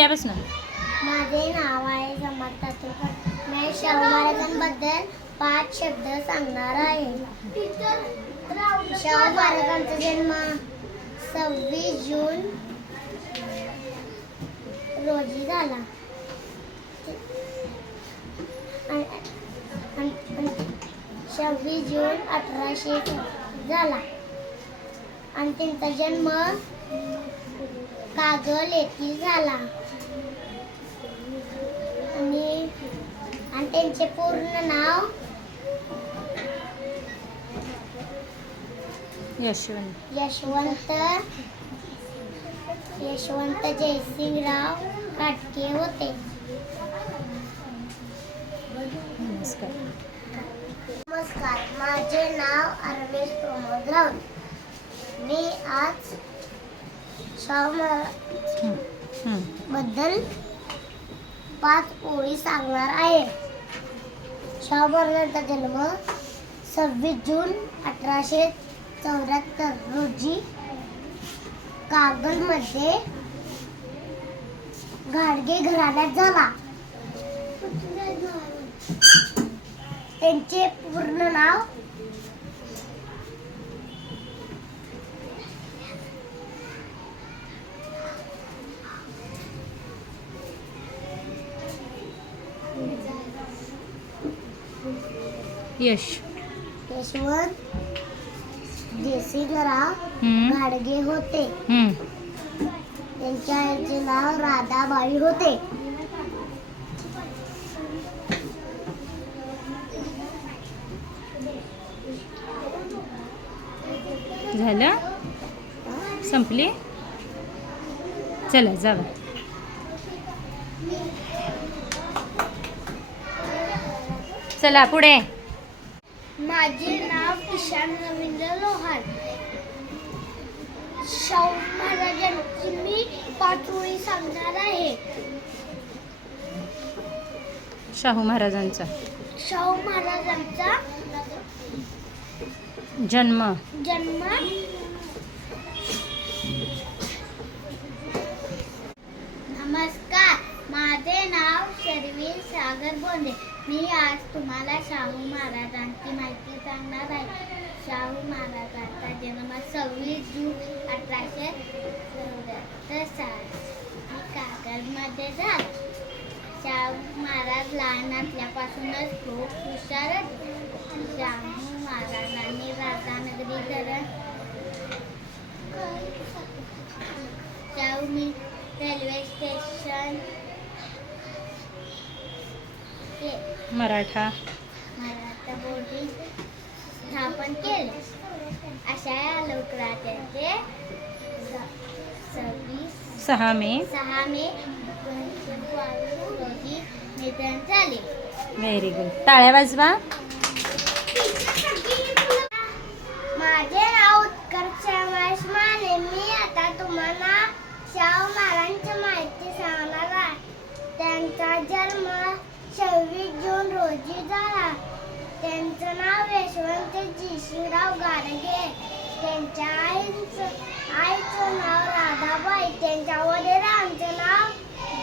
पहिल्यापासून माझे नाव आहे समर्थ तुकर मी शाहू महाराजांबद्दल पाच शब्द सांगणार आहे. शाहू महाराजांचा जन्म सव्वीस जून रोजी झाला. सव्वीस जून अठराशे झाला. आणि त्यांचा जन्म कागल येथील झाला. आणि आणि त्यांचे पूर्ण नाव यशवंत यशवंत यशवंत जयसिंगराव काटके होते नमस्कार नमस्कार माझे नाव अरविंद प्रमोद राऊत मी आज शाहू महाराज हं. बद्दल पाच ओळी सांगणार आहे. शाहू महाराजांचा जन्म सव्वीस जून अठराशे चौऱ्याहत्तर रोजी कागलमध्ये घाडगे घराण्यात झाला. त्यांचे पूर्ण नाव यश. यशवंत जयसिंगराव हं, घाडगे होते. त्यांच्या आईचे नाव राधाबाई होते. झालं? संपली? चला जाऊ. चला पुढे. माझे नाव ईशान रवींद्र लोहार. शाहू महाराजांची मी पाच ओळी सांगणार आहे. शाहू महाराजांचा. शाहू महाराजांचा जन्म. जन्म. नमस्कार माझे नाव शर्विल सागर बोंडे. मी आज तुम्हाला शाहू महाराजांची माहिती सांगणार आहे. शाहू महाराजांचा जन्म सव्वीस जून अठराशे चौऱ्याहत्तर साली कागलमध्ये झाला. शाहू महाराज लहान असल्यापासूनच खूप हुशार शाहू महाराजांनी राधानगरी धरण मराठा. मराठा बोर्डिंग स्थापन केले. अशा लोकराज्याचे स- सव्वीस सहा मे. सहा मे रोजी निधन झाले. व्हेरी गुड टाळ्या वाजवा. माझे नाव उत्कर्ष माने मी आता तुम्हाला शाहू महाराजांची माहिती सांगणार आहे. त्यांचा जन्म सव्वीस जून रोजी झाला त्यांचं नाव यशवंत जिशिराव गाडगे. त्यांच्या आईचं आईचं नाव राधाबाई. त्यांच्या वडिलांचं नाव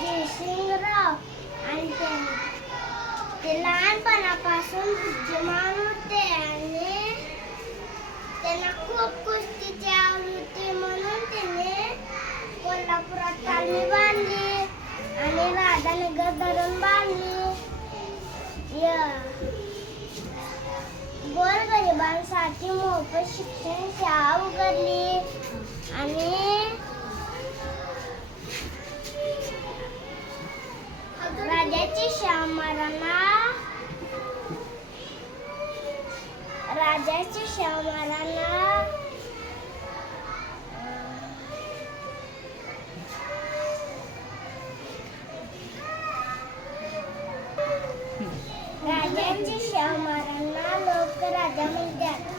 जयसिंगराव आणि त्यां- ते लहानपणापासून बुद्धिमान होते आणि त्यांना खूप कुस्तीची आवड होती. म्हणून त्याने कोल्हापुरात ताली बांधली आणि राधानगर धरण बांधली. गोरगरिबांसाठी मोफत शिक्षण शाळा उघडली. आणि राजाची श्याम राजाची राजाच्या शामारांना જમીદાર